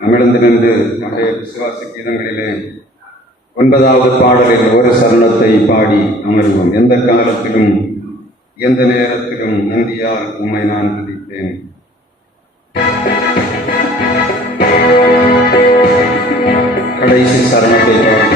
நம்மிடந்திருந்து நம்முடைய விசுவாச கீதங்களிலே 9வது பாடலில் ஒரு சரணத்தை பாடி அமர்வோம். எந்த காலத்திலும் எந்த நேரத்திலும் நன்றியால் உம்மை நான் துதிப்பேன். கடைசி சரணத்தை பாடி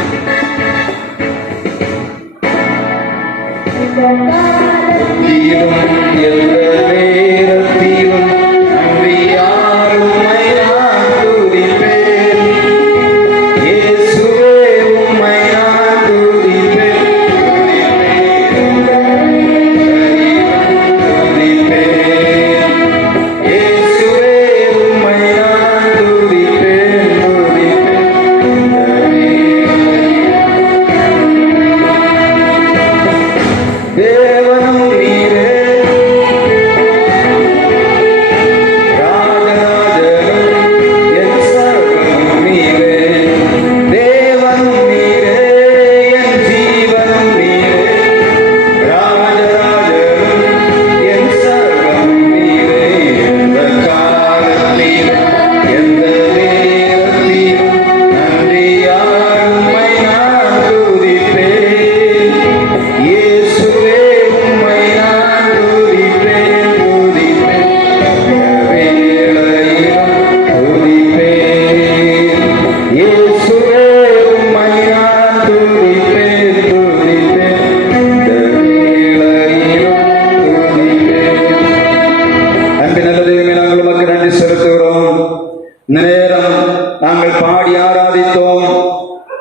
நாங்கள் பாடி ஆராதித்தோம்.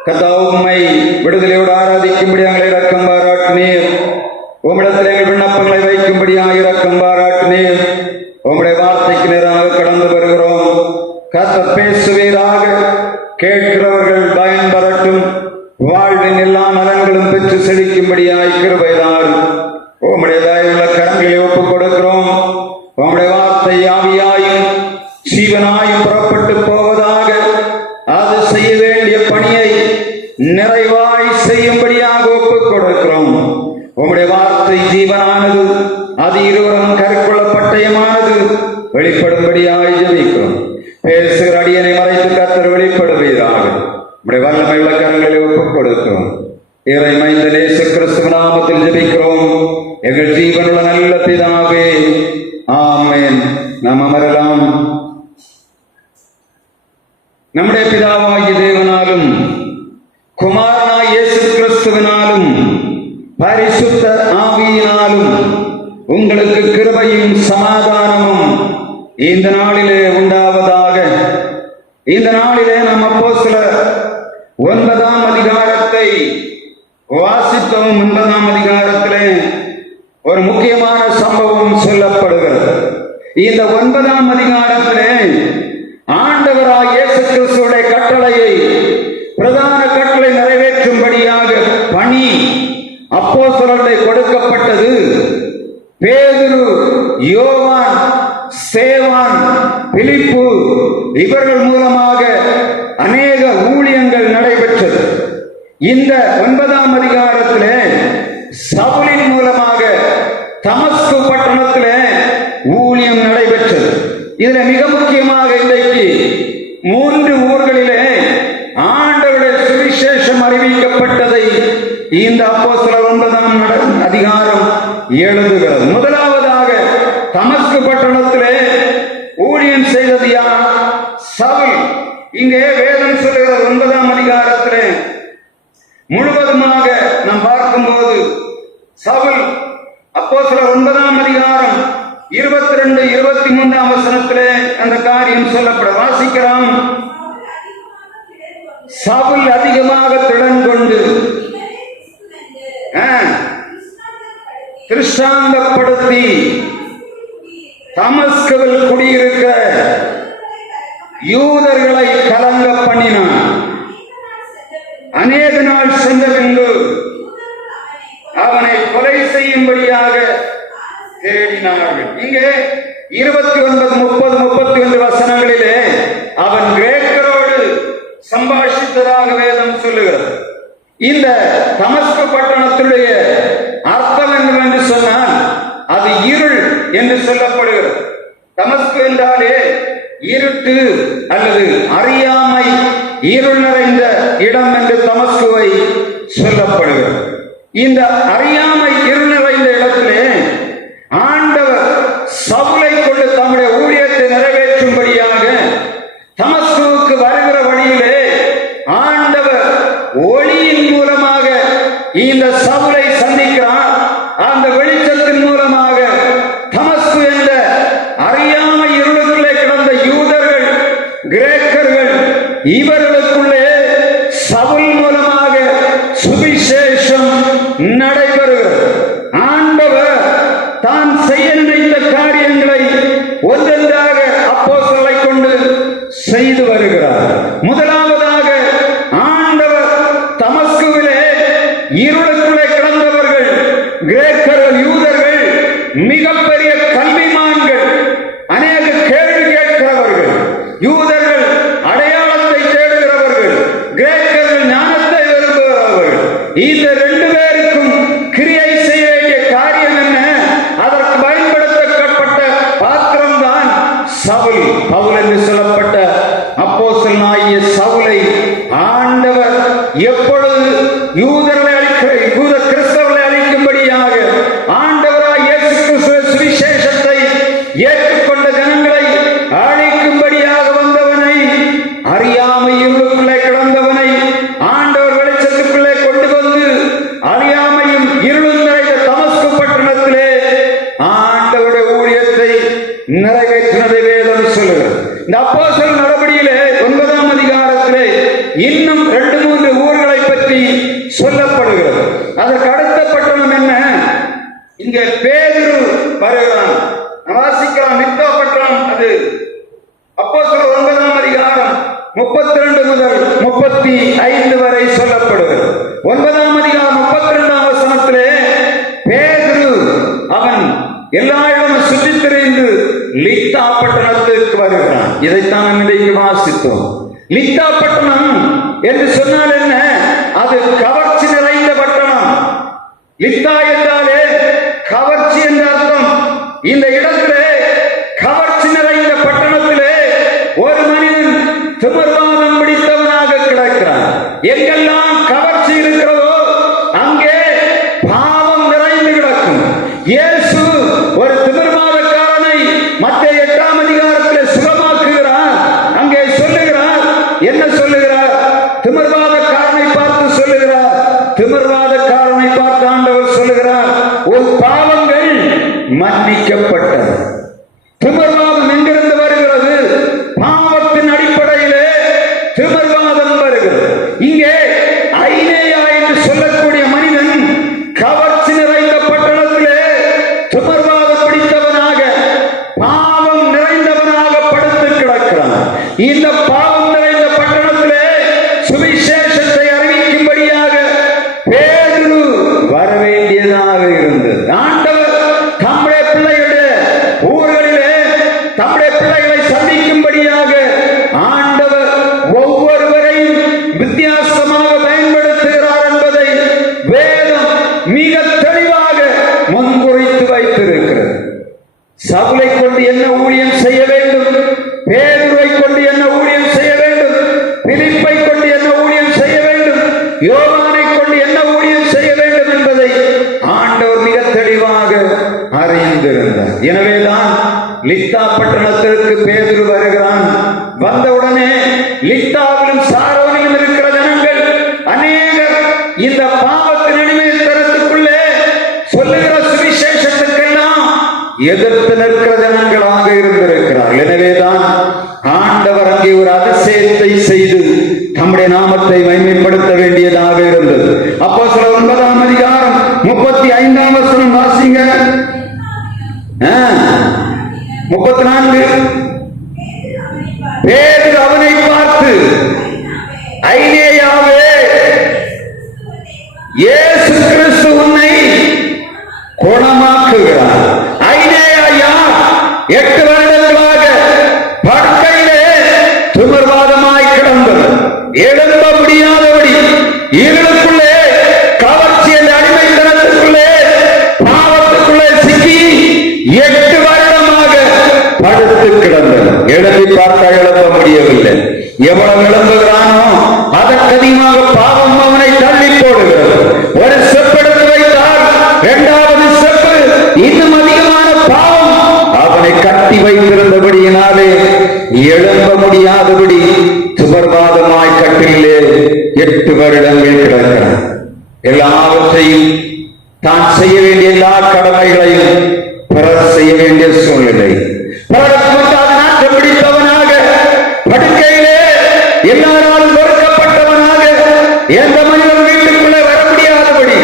கர்த்தாவே, உம்மை விடுதலையோடு ஆராதிக்கும்படியாக இரக்கம் பாராட்டினீர். உம்மிடத்தில் எங்கள் விண்ணப்பங்களை வைக்கும்படியாக இரக்கம் பாராட்டினீர். உம்முடைய வார்த்தைக்கு நேராக கடந்து வருகிறோம். கர்த்தர் பேசுவீராக, கேட்கிறவர்கள் பயன்பெறட்டும், வாழ்வின் எல்லா நலன்களும் பெற்று செழிக்கும்படியாய் கிருபை தாரும். உம்முடைய தயவுள்ள கரங்களை ஒப்புக் கொடுக்கிறோம். உம்முடைய வார்த்தை ஆவியாயும் ஜீவனாயும் புறப்பட்டு போவதாக, அது செய்ய வேண்டிய பணியை நிறைவாய் செய்யும்படியாக ஒப்புக் கொடுக்கிறோம். உம்முடைய வார்த்தை ஜீவனானது, அது இருவரும் கருக்குள்ள பட்டயமானது, வெளிப்படும்படியாய் ஜெபிக்கிறோம். பேசுகிற அடியனை மறைத்து கர்த்தர் வெளிப்படுவீராக. உம்முடைய வல்லமை உள்ள கரங்களை ஒப்புக் கொடுக்கிறோம். இறை மைந்த இயேசு கிறிஸ்து நாமத்தில் ஜெபிக்கிறோம் எங்கள் ஜீவனுள்ள நல்ல பிதாவே, ஆமென். நாம் அமரலாம். நம்முடைய பிதாவாகிய தேவனாலும் குமாரனாய் இயேசு கிறிஸ்துவினாலும் பரிசுத்த ஆவியினாலும் உங்களுக்கு கிருபையும் சமாதானமும் இந்த நாளிலே உண்டாவதாக. இந்த நாளிலே நாம் அப்போஸ்தலர் 9ஆம் அதிகாரத்தை வாசித்தோம். 9ஆம் அதிகாரத்திலே ஒரு முக்கியமான சம்பவம் சொல்லப்படுகிறது. இந்த 9ஆம் அதிகாரத்திலே ஆண்டவராய் இயேசு கிறிஸ்துவுடைய கட்டளையை, பிரதான கட்டளை நிறைவேற்றும்படியாக பணி அப்போஸ்தலர்களுக்கு கொடுக்கப்பட்டது. பேதுரு, யோவான், சேவான், பிலிப்பு இவர்கள் மூலமாக அநேக ஊழியங்கள் நடைபெற்றது. இந்த 9ஆம் அதிகாரத்திலே சவுலின் மூலமாக தமஸ்கு பட்டணத்திலே ஊழியம் நடைபெற்றது. இதுல மிக முக்கியமாக இன்றைக்கு 3 ஊர்களிலே ஆண்டவருடைய சுவிசேஷம் அறிவிக்கப்பட்டதை இந்த அப்போஸ்தலர் 9ஆம் அதிகாரம் எழுதுகிறது. முதலாவதாக தமஸ்கு பட்டணத்திலே ஊழியம் செய்தது யார்? சவுல். இங்கே வேதம் சொல்லுகிறது 9ஆம் அதிகாரத்திலே முழுவதுமாக நாம் பார்க்கும்போது சவுல் அப்போஸ்தலர் 9ஆம் அதிகாரம் 22, 23 வசனத்திலே அந்த காரியம் சொல்லப்பட வாசிக்கிறோம். சவுல் அதிகமாக திடன் கொண்டு திருஷ்டாந்தப்படுத்தி தமஸ்குவில் குடியிருக்க யூதர்களை கலங்க பண்ணினான். அநேக நாள் சென்ற பின்பு அவனை கொலை செய்யும்படியாக தேடினார்கள். இங்கே 29, 30, 31 வசனங்களிலே அவன் கிரேக்கரோடு சம்பாஷித்ததாக வேதம் சொல்லுகிறது. இந்த தமஸ்கு பட்டணத்துடைய அர்த்தம் என்று சொன்னால் அது இருள் என்று சொல்லப்படுகிறது. தமஸ்கு என்றாலே இருட்டு அல்லது அறியாமை இருள் நிறைந்த இடம் என்று தமஸ்குவை சொல்லப்படுகிறது. இந்த அறியாமை இருள் நிறைந்த இடத்திலே ஆண்டவர் சவுலை கொண்டு தம்முடைய ஊழியத்தை நிறைவேற்றும்படியாக தமஸ்குவுக்கு வருகிற வழியிலே ஆண்டவர் ஒளியின் மூலமாக இந்த சவுலை சந்திக்கிறார். அந்த வெளிச்சத்தின் மூலமாக தமஸ்கு என்ற அறியாமை இருளுக்குள்ளே கிடந்த யூதர்கள், கிரேக்கர்கள் இவர்களுக்குள்ளே சவுல் மூலமாக சுவிசேஷம் நடைபெறுகிறது. ஆண்டவர் தான் செய்ய நினைத்த காரியங்களை ஒன்றொன்றாக அப்போஸ்தலரை கொண்டு செய்து வருகிறார். முதலாவதாக ஆண்டவர் தமஸ்குவிலே இருளுக்குள்ளே கிடந்தவர்கள், கிரேக்கர்கள், யூதர்கள், மிகப்பெரிய கல்விமான்கள், அநேக கேள்வி கேட்கிறவர்கள். யூதர்கள் அடையாளத்தை தேடுகிறவர்கள், கிரேக்கர்கள் ஞானத்தை விரும்புகிறவர்கள். இந்த ரெண்டு பேருக்கும் கிரியை செய்ய வேண்டிய காரியம் என்ன? அதற்கு பயன்படுத்தப்பட்ட பாத்திரம் தான் சவுல். பவுல் என்று சொல்லப்பட்ட அப்போஸ்தலனாகிய சவுலை ஆண்டவர் எப்பொழுது யூதர்களை யூத கிறிஸ்தவர்களை அழிக்கும்படியாக ஆண்டவராய் இயேசு கிறிஸ்து சுவிசேஷத்தை ஏற்றுக்கொண்ட ஜனங்களை அழிக்கும்படியாக வந்தவனை, அறியாமை இருளுக்குள்ளே கிடந்தவனை ஆண்டவர் வெளிச்சத்துக்குள்ளே கொண்டு வந்து அறியாமையும் இருளும் நிறைந்த தமஸ்கு பட்டணத்திலே ஆண்டவருடைய ஊழியத்தை நிறைவேற்றினதை வேதம் சொல்லுகிறது. இந்த அப்போஸ்தலர் நடபடியிலே 9ஆம் அதிகாரத்திலே இன்னும் 2-3 ஊர்களை பற்றி சொல்லப்படுகிறது. அதற்கு அடுத்த பட்டணம் என்ன? இங்கே பேதுரு வருகிறான். வாசிக்கலாம். மித்தோ பட்டணம். அது அப்போஸ்தலர் 9ஆம் அதிகாரம் 32 முதல் 35 வரை சொல்லப்படுகிறது. 9ஆம் அதிகாரம் 32ஆம் வசனத்திலே பேதுரு அவன் எல்லா இடமும் சுற்றித் திரிந்து லித்தா பட்டணத்திற்கு வருகிறான். இதைத்தான் நாம் இன்றைக்கு வாசித்தோம். லித்தா பட்டணம் என்று சொன்னால் என்ன? அது கவர்ச்சி நிறைந்த பட்டணம். லித்தா என்றாலே கவர்ச்சி என்ற அர்த்தம். இந்த இடத்திலே கவர்ச்சி நிறைந்த பட்டணத்திலே ஒரு மனிதன் திமிர்வாதம் பிடித்தவனாக கிடக்கிறான். எங்கெல்லாம் கவர்ச்சி இருக்கிறதோ அங்கே பாவம் நிறைந்து கிடக்கும். இயேசு ஒரு திமிர்வாதக்காரனை மத்தேயு 8ஆம் அதிகாரத்திலே சுகமாக்குகிறார். அங்கே சொல்லுகிறார், என்ன சொல்லுகிறார்? திமிர்வாதக்காரனை பார்த்து சொல்லுகிறார். திமிர்வாதக்காரனை பார்த்து ஆண்டவர் சொல்லுகிறார், உன் பாவங்கள் மன்னிக்கப்பட்டது. திமிர்வாதம் எங்கிருந்து வருகிறது? பாவத்தின் அடிப்படையிலே திமிர்வாதம் வருகிறது. இங்கே ஐனேயா என்று சொல்லக்கூடிய மனிதன் கவர்ச்சி நிறைந்த பட்டணத்திலே திமிர்வாதம் பிடித்தவனாக, பாவம் நிறைந்தவனாக படுத்து கிடக்கிறான். இந்த பாவம் நிறைந்த பட்டணத்திலே சுவிசேஷத்தை அறிவிக்கும்படியாக பேதுரு வரவேண்டியதாக இருந்தது. ஆண்டவர் தம்முடைய பிள்ளைகளுடைய ஊர்களிலே தம்முடைய பிள்ளைகளை சந்திக்கும்படியாக ஆண்டவர் ஒவ்வொருவரையும் வித்தியாசமாக பயன்படுத்துகிறார் என்பதை வேதம் மிக தெளிவாக முன்குறித்து வைத்திருக்கிறது. சவுலை கொண்டு என்ன ஊழியம் செய்ய வேண்டும்? பேதுருவை கொண்டு என்ன ஊழியம் செய்ய வேண்டும்? பிலிப்பை கொண்டு என்ன ஊழியம் செய்ய வேண்டும்? யோவானை கொண்டு என்ன ஊழியம் செய்ய வேண்டும் என்பதை ஆண்டவர் மிக தெளிவாக அறிந்திருந்தார். எனவேதான் லித்தா பட்டணத்திற்கு பேதுரு வருகிறான். வந்தவுடனே லித்தாவிலும் சாரோனிலும் இருக்கிற ஜனங்கள் அநேகர் இந்த பாவத்தின் அடிமைத்தனத்துக்குள்ளே சொல்லுகிற சுவிசேஷத்துக்கெல்லாம் எதிர்த்து நிற்கிற ஜனங்களாக இருந்திருக்கிறார்கள். எனவேதான் ஆண்டவர் அங்கே ஒரு அதிசயத்தை செய்து தம்முடைய நாமத்தை மகிமைப்படுத்த வேண்டியதாக இருந்தது. அப்போஸ்தலர் 9ஆம் அதிகாரம் 35ஆம் வசனம் வாசிங்க. 34. பேதுரு அவனை பார்த்து, ஐனேயாவே, இயேசு கிறிஸ்து உன்னை குணமாக்குகிறார். ஐனேயா யார்? 8 வருடங்களாக படுக்கையிலே திமிர்வாதமாய் கிடந்தது. எழும்ப முடியாதபடி இருளுக்குள்ளே, கவர்ச்சி என்ற அடிமைத்தனத்துக்குள்ளே, பாவத்துக்குள்ளே சிக்கி 8 வருடமாக படுத்து கிடந்தது. எழுதி பார்க்க எவ்வளவு எழும்புகிறானோ அதற்கு அதிகமாக பாவம் அவனை தள்ளி போடுகிறது. ஒரு ஸ்டெப் எடுத்து வைத்தால் இரண்டாவது ஸ்டெப் இன்னும் அதிகமான பாவம் அவனை கட்டி வைத்திருந்தபடியினாலே எழும்ப முடியாதபடி சுபர்வாதமாய் கட்டிலே 8 வருடங்கள் கிடக்கிறான். எல்லாவற்றையும் தான் செய்ய வேண்டிய எல்லா கடமைகளையும் பிறர் செய்ய வேண்டிய சூழ்நிலை. நாட்டம் பிடித்தவனாக படுக்கையிலே எல்லாராலும் வெறுக்கப்பட்டவனாக எந்த மனிதன் வீட்டுக்குள்ளே வர முடியாதபடி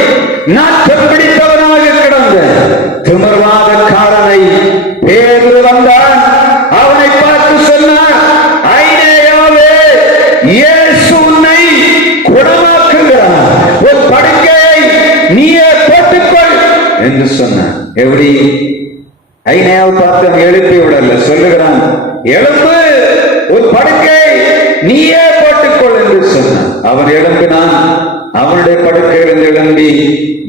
நாட்டம் பிடித்தவனாக கிடந்த திமிர்வாதக்காரனை பேதுரு வந்தான். அவனை பார்த்து சொன்னார், ஐனேயாவே, இயேசு உன்னை குணமாக்குகிறார், உன் படுக்கையை நீயே போட்டுக்கொள் என்று சொன்னான். எப்படி? ஐனையாவை பார்த்து எழுப்பி விடல, சொல்லுகிறான், எழுப்பு, உன் படுக்கை நீயே போட்டுக்கொள் என்று சொன்னான். அவன் எழுப்பினான். அவனுடைய படுக்கையிலிருந்து எழும்பி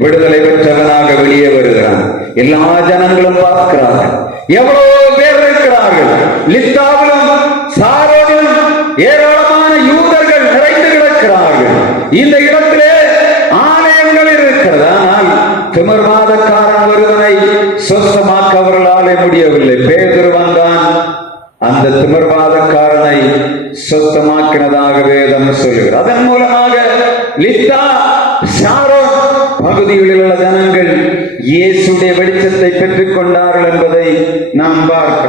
விடுதலை பெற்றவனாக வெளியே வருகிறான். எல்லா ஜனங்களும் பார்க்கிறார்கள். எவ்வளவு பேர் இருக்கிறார்கள். லித்தாவிலும் சாரோனிலும் ஏராளமான யூதர்கள் நிறைந்து கிடக்கிறார்கள். இந்த இடத்திலே ஆலயங்கள் இருக்கிறது. ஆனால் திமிர்வாதக்காரன் ஒருவனை சொஸ்தமாக்க அவர்களாலே முடியவில்லை. பேதுரு வந்தான். அந்த திமிர்வாதக்காரனை சொஸ்தமாக்கினதாக வேதம் சொல்லுகிறது. அதன் மூலமாக லித்தா, சாரோன் பகுதிகளில் உள்ள ஜனங்கள் இயேசுடைய வெளிச்சத்தை பெற்றுக் கொண்டார்கள் என்பதை நாம் பார்க்கிறோம்.